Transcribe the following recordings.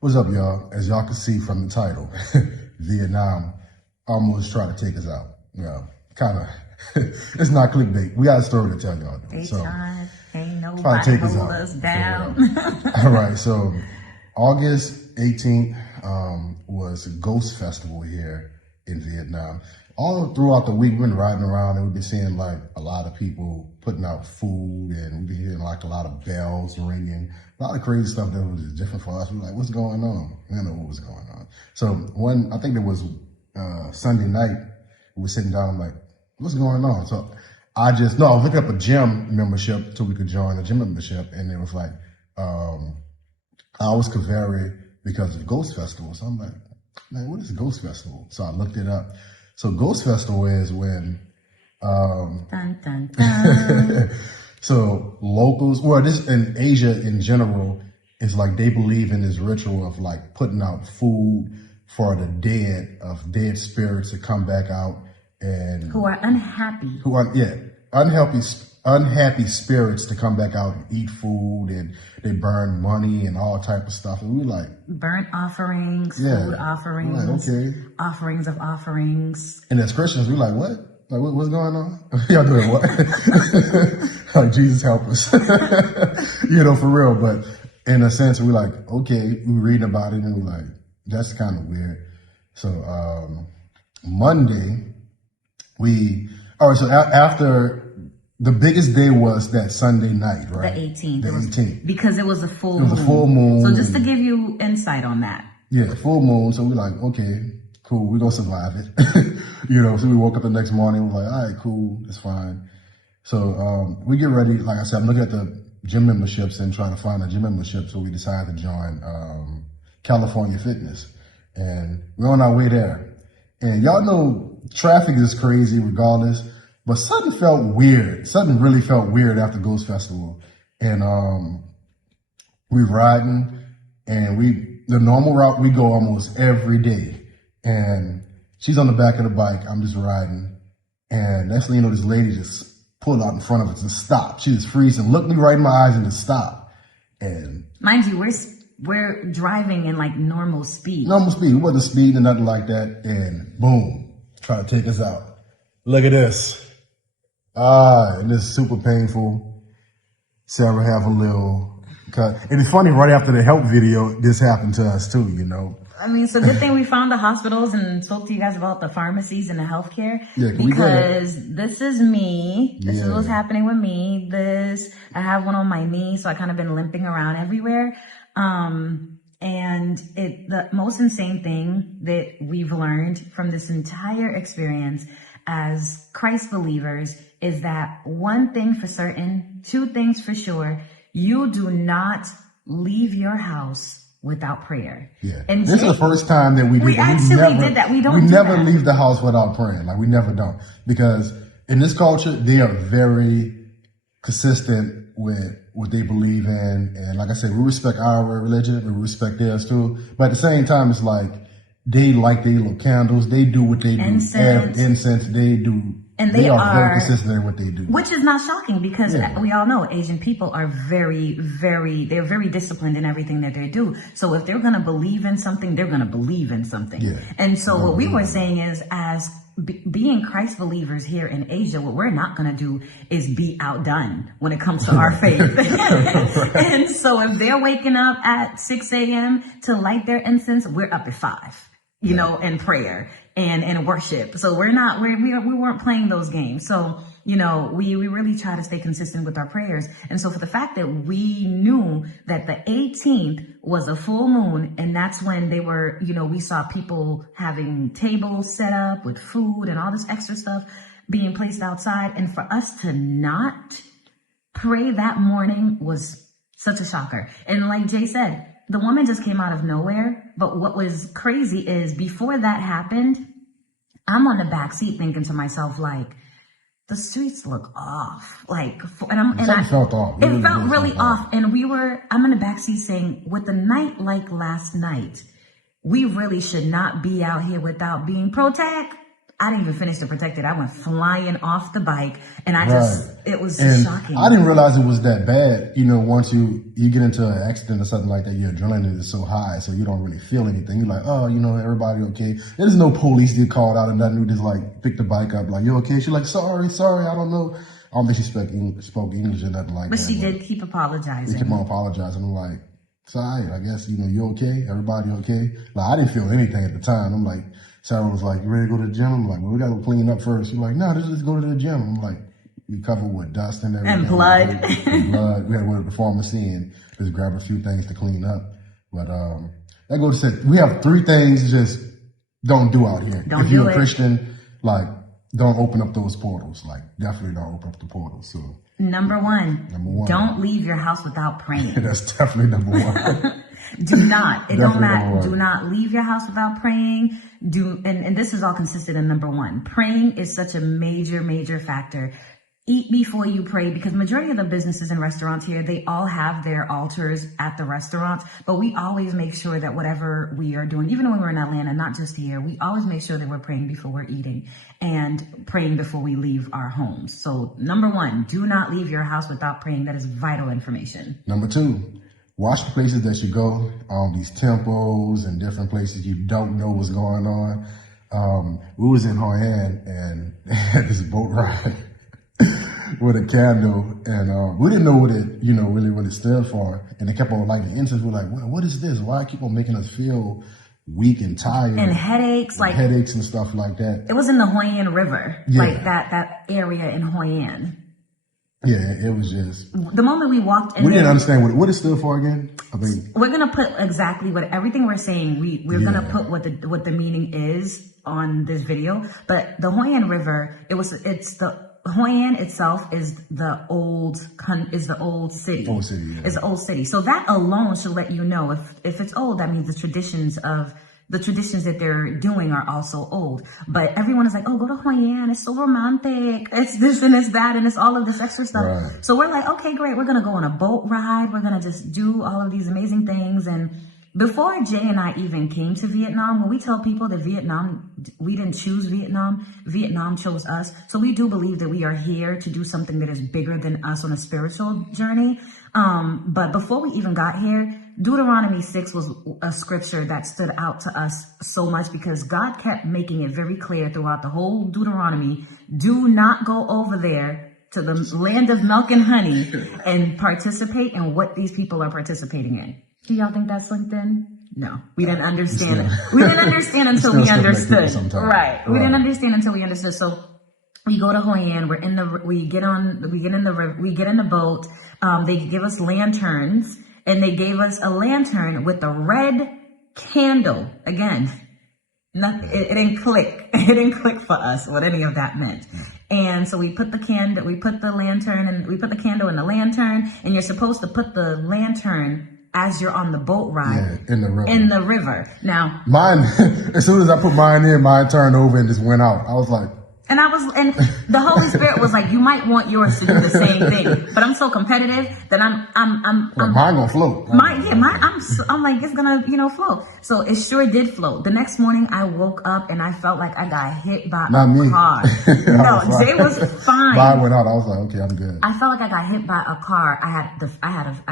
What's up, y'all? As y'all can see from the title, Vietnam almost tried to take us out. Yeah, kind of. It's not clickbait. We got a story to tell y'all. They So, ain't try to nobody take us hold out. us down. All right, so August 18th was a Ghost Festival here in Vietnam. All throughout the week, we've been riding around and we've been seeing like a lot of people putting out food, and we've been hearing like a lot of bells ringing, a lot of crazy stuff that was different for us. We were like, what's going on? We didn't know what was going on. So I think it was Sunday night, we were sitting down like, what's going on? So I was looking up a gym membership so we could join a gym membership, and it was like, hours could vary because of Ghost Festival. So I'm like, man, what is Ghost Festival? So I looked it up. So Ghost Festival is when, Dun, dun, dun. so locals, well, this in Asia in general, is like they believe in this ritual of like putting out food for the dead spirits to come back out and Who are unhappy. Unhappy spirits to come back out and eat food, and they burn money and all type of stuff. And we like Burnt offerings, Yeah. food offerings, Right, okay. offerings of offerings. And as Christians, we like, what? Like, what's going on? Y'all doing what? Like, Jesus help us. For real. But in a sense, we like, okay, we reading about it and we like, that's kind of weird. So, Monday, after the biggest day was that Sunday night, right? The 18th. The 18th. Because it was a full It was a full moon. So just to give you insight on that. Yeah, full moon. So we're like, okay, cool, we're gonna survive it. So we woke up the next morning, we're like, all right, cool, it's fine. So we get ready. Like I said, I'm looking at the gym memberships and trying to find a gym membership. So we decided to join California Fitness, and we're on our way there. And y'all know traffic is crazy regardless, but something felt weird. Something really felt weird after Ghost Festival. And we riding, and the normal route we go almost every day. And she's on the back of the bike, I'm just riding. And next thing you know, this lady just pulled out in front of us and stopped. She just freezing, looked me right in my eyes and just stopped. And mind you, we're driving in like normal speed. We wasn't speeding or nothing like that. And boom, try to take us out. Look at this. And this is super painful. Sarah have a little cut. And it's funny, right after the help video, this happened to us too, I mean, so good thing we found the hospitals and spoke to you guys about the pharmacies and the healthcare. Yeah, because this is me. This is Yeah. what's happening with me. I have one on my knee, so I kind of been limping around everywhere. And the most insane thing that we've learned from this entire experience as Christ believers is that one thing for certain, two things for sure, you do not leave your house without prayer. Yeah. And this is the first time that we did that. actually did that. We never that. leave the house without praying. Like, we never don't. Because in this culture, they are very consistent with what they believe in. And like I said, we respect our religion, we respect theirs too. But at the same time, it's like they light their little candles. They do what they do. Incense, they do. And they are very consistent in what they do. Which is not shocking because we all know Asian people are very disciplined in everything that they do. So if they're going to believe in something, they're going to believe in something. Yeah. And so what we were saying is, as being Christ believers here in Asia, what we're not going to do is be outdone when it comes to our faith. And so if they're waking up at 6 a.m. to light their incense, we're up at 5. In prayer and worship. So we weren't playing those games. So, we really try to stay consistent with our prayers. And so for the fact that we knew that the 18th was a full moon, and that's when they were, we saw people having tables set up with food and all this extra stuff being placed outside. And for us to not pray that morning was such a shocker. And like Jay said, the woman just came out of nowhere. But what was crazy is before that happened, I'm on the back seat thinking to myself, like, the streets look off. Like, it felt off. It felt really off. And I'm in the back seat saying, with a night like last night, we really should not be out here without being protect. I didn't even finish the protected. I went flying off the bike, and it was and shocking. I didn't realize it was that bad. You know, once you get into an accident or something like that, your adrenaline is so high, so you don't really feel anything. You're like, oh, you know, everybody okay. There's no police get called out and nothing. We just like pick the bike up, like, you okay? She's like, sorry, I don't know. I don't think she spoke English or nothing like that. But she did keep apologizing. She kept on apologizing. I'm like, sorry, I guess, you know, you okay? Everybody okay? Like, I didn't feel anything at the time. I'm like, Sara was like, you ready to go to the gym? I'm like, well, we got to clean up first. She's like, no, just go to the gym. I'm like, we covered with dust and everything. And blood. And blood. We had to go to the pharmacy and just grab a few things to clean up. But that goes to say, we have 3 things just don't do out here. If you're a Christian, like, don't open up those portals. Like, definitely don't open up the portals. So Number one, don't leave your house without praying. That's definitely number 1. Do not. It don't matter. Do not leave your house without praying. And this is all consistent in number 1. Praying is such a major, major factor. Eat before you pray, because majority of the businesses and restaurants here, they all have their altars at the restaurants, but we always make sure that whatever we are doing, even when we're in Atlanta, not just here, we always make sure that we're praying before we're eating and praying before we leave our homes. So number 1, do not leave your house without praying. That is vital information. Number 2, watch the places that you go, these temples and different places you don't know what's going on. We was in Hoi An and had this boat ride with a candle, and we didn't know what it, really what it stood for. And they kept on lighting incense. We're like, what is this? Why keep on making us feel weak and tired? And headaches, headaches and stuff like that. It was in the Hoi An River, like that area in Hoi An. Yeah, it was just. The moment we walked in, we didn't understand what it stood for again. I mean, we're gonna put exactly what everything we're saying. We're gonna put what the meaning is on this video. But the Hoi An River, it's the Hoi An itself is the old city. Old city, yeah. It's the old city. So that alone should let you know if it's old, that means the traditions that they're doing are also old. But everyone is like, oh, go to Hoi An. It's so romantic. It's this and it's that and it's all of this extra stuff. Right. So we're like, okay, great. We're going to go on a boat ride. We're going to just do all of these amazing things. And before Jay and I even came to Vietnam, when we tell people that we didn't choose Vietnam, Vietnam chose us. So we do believe that we are here to do something that is bigger than us on a spiritual journey. But before we even got here, Deuteronomy 6 was a scripture that stood out to us so much because God kept making it very clear throughout the whole Deuteronomy, do not go over there to the land of milk and honey and participate in what these people are participating in. Do y'all think that's LinkedIn? No, we didn't understand it. We didn't understand until we understood. Right. We didn't understand until we understood. So we go to Hoi An. We get in the boat. They give us lanterns, and they gave us a lantern with a red candle. Again, nothing. It didn't click. It didn't click for us what any of that meant. And so we put the candle in the lantern, and you're supposed to put the lantern as you're on the boat ride in the river. In the river. Now, mine, as soon as I put mine in, mine turned over and just went out. I was like, and the Holy Spirit was like, you might want yours to do the same thing, but I'm so competitive that I'm mine gonna float. I'm like, it's gonna, float. So it sure did float. The next morning I woke up and I felt like I got hit by a car. No, Jay was fine. Mine went out. I was like, okay, I'm good. I felt like I got hit by a car. I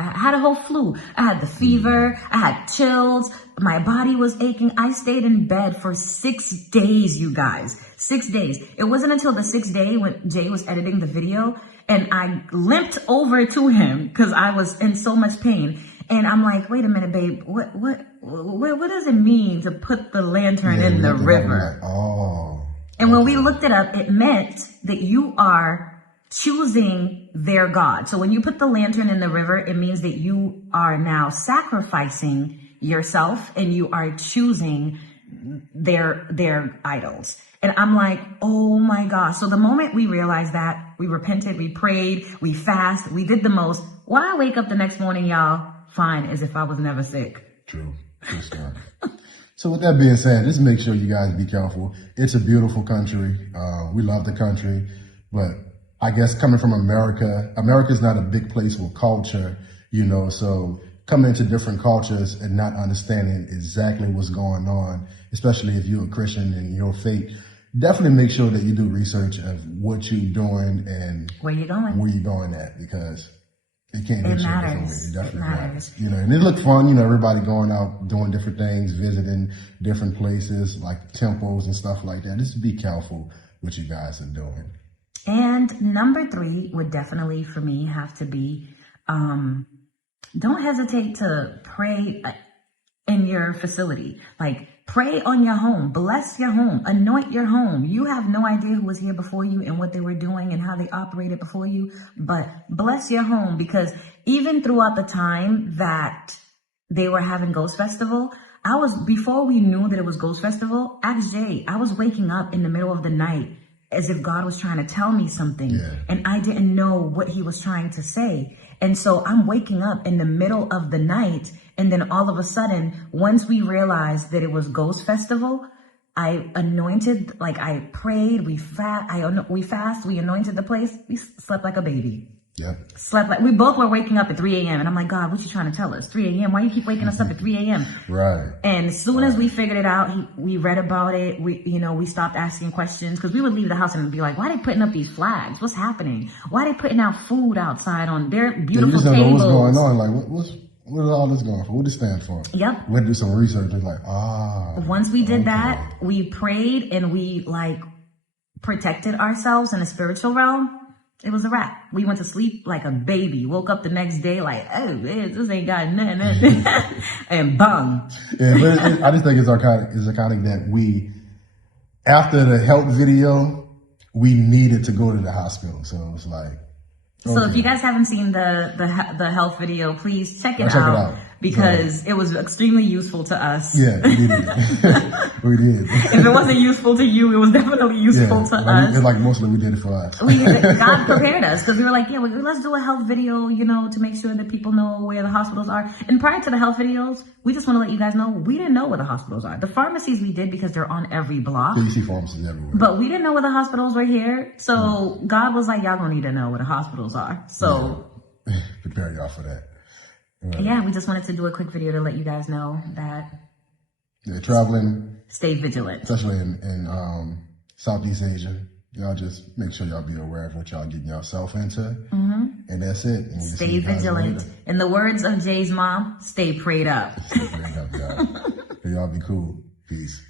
had a whole flu. I had the fever. I had chills. My body was aching. I stayed in bed for 6 days, you guys. 6 days. It wasn't until the 6th day when Jay was editing the video and I limped over to him because I was in so much pain. And I'm like, wait a minute, babe, what does it mean to put the lantern in the river? And when we looked it up, it meant that you are choosing their God. So when you put the lantern in the river, it means that you are now sacrificing yourself and you are choosing their idols. And I'm like, oh my gosh. So the moment we realized that, we repented, we prayed, we fasted, we did the most. Why I wake up the next morning, y'all, fine, as if I was never sick. True stuff. So with that being said, just make sure you guys be careful. It's a beautiful country. We love the country, but I guess coming from America's not a big place with culture, so coming into different cultures and not understanding exactly what's going on, especially if you're a Christian and your faith, definitely make sure that you do research of what you're doing and where you're going at, because it can't hit you a different way. It definitely matters. And it looked fun, everybody going out, doing different things, visiting different places like temples and stuff like that. Just be careful what you guys are doing. And number 3 would definitely, for me, have to be, don't hesitate to pray in your facility. Like, pray on your home, bless your home, anoint your home. You have no idea who was here before you and what they were doing and how they operated before you, but bless your home, because even throughout the time that they were having Ghost Festival, before we knew that it was Ghost Festival, ask Jay, I was waking up in the middle of the night as if God was trying to tell me something, and I didn't know what he was trying to say. And so I'm waking up in the middle of the night, and then all of a sudden, once we realized that it was Ghost Festival, I anointed, like I prayed, we anointed the place. We slept like a baby. Slept like, we both were waking up at 3 a.m. And I'm like, God, what you trying to tell us? 3 a.m. Why you keep waking us up at 3 a.m.? Right. And as soon as we figured it out, we read about it. We stopped asking questions, because we would leave the house and be like, why are they putting up these flags? What's happening? Why are they putting out food outside on their beautiful tables? You just don't know what's going on. Like, what is all this going for? What does it stand for? Yep. We had to do some research. It's like, Once we did that, we prayed and we protected ourselves in the spiritual realm. It was a wrap. We went to sleep like a baby. Woke up the next day like, oh man, this ain't got nothing. And bang. Yeah, but I just think it's archaic that we, after the health video, we needed to go to the hospital. So it's like. So if you guys haven't seen the health video, please check it out. Because it was extremely useful to us. Yeah, we did. We did. If it wasn't useful to you, it was definitely useful to us. Like mostly we did it for us. God prepared us, because we were like, let's do a health video, to make sure that people know where the hospitals are. And prior to the health videos, we just want to let you guys know, we didn't know where the hospitals are. The pharmacies we did because they're on every block. Yeah, you see pharmacies everywhere. But we didn't know where the hospitals were here. So God was like, y'all gonna need to know where the hospitals are. So prepare y'all for that. Yeah, we just wanted to do a quick video to let you guys know that. Yeah, traveling. Stay vigilant. Especially in Southeast Asia. Y'all just make sure y'all be aware of what y'all getting yourself into. And that's it. And stay vigilant. In the words of Jay's mom, stay prayed up. Stay prayed up, y'all. Y'all be cool. Peace.